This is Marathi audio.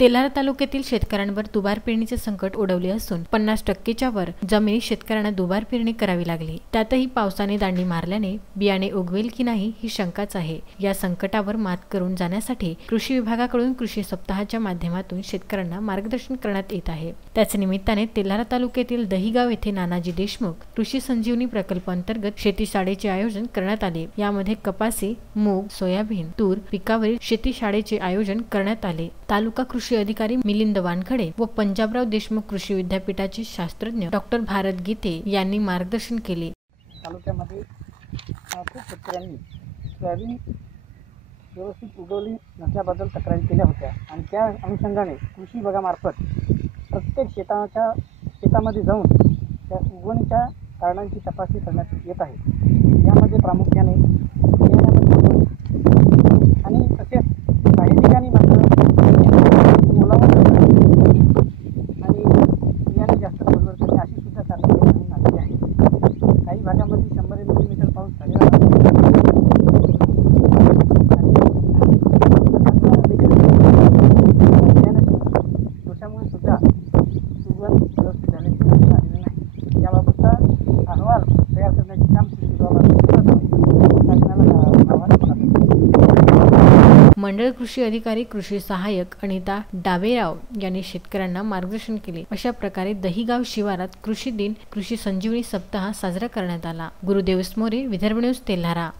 तेल्हारा तालुक्यातील शेतकऱ्यांवर दुबार पेरणीचे संकट ओढवले असून 50% वर जमिनीत शेतकऱ्यांना दुबार पेरणी करावी लागली। त्यातही पावसाने दांडी मारल्याने बियाणे उगवेल की नाही ही शंकाच आहे। या संकटावर मात करून जाण्यासाठी कृषी विभागाकडून कृषी सप्ताहाच्या माध्यमातून शेतकऱ्यांना मार्गदर्शन करण्यात येत आहे। त्याच निमित्ताने तेल्हारा तालुक्यातील दहिगाव येथे नानाजी देशमुख कृषी संजीवनी प्रकल्प अंतर्गत शेती शाळेचे आयोजन करण्यात आले। यामध्ये कपासी, मूग, सोयाबीन, तूर पिकावरील शेती शाळेचे आयोजन करण्यात आले। तालुका कृषी अधिकारी मिलिंद वानखडे व पंजाबराव देशमुख कृषी विद्यापीठाचे शास्त्रज्ञ डॉक्टर भारत गीते यांनी मार्गदर्शन केले। तालुक्यामध्ये खूप शेतकऱ्यांनी सोयाबीन व्यवस्थित उगवली नसल्याबद्दल तक्रारी केल्या होत्या आणि त्या अनुषंगाने कृषी विभागामार्फत प्रत्येक शेतामध्ये जाऊन त्या उगवणीच्या कारणांची तपासणी करण्यात येत आहे। यामध्ये प्रामुख्याने आणि तसेच काही ठिकाणी मात्र ओलावा आणि बियाणे जास्त परिवर्तन अशी सुद्धा कारणे आढळून आलेली आहेत। काही भागामध्ये 100 मिलीमीटर पाऊस झालेला दोषामुळे सुद्धा उगवण व्यवस्थित झाल्याचे आढळून आलेले नाही। याबाबतचा अहवाल तयार करण्याचे काम कृषी विभागाला मंडळ कृषी अधिकारी कृषी सहाय्यक अनिता डाबेराव यांनी शेतकऱ्यांना मार्गदर्शन केले। अशा प्रकारे दहिगाव शिवारात कृषी दिन कृषी संजीवनी सप्ताह साजरा करण्यात आला। गुरुदेव मोरे, विदर्भ न्यूज, तेल्हारा।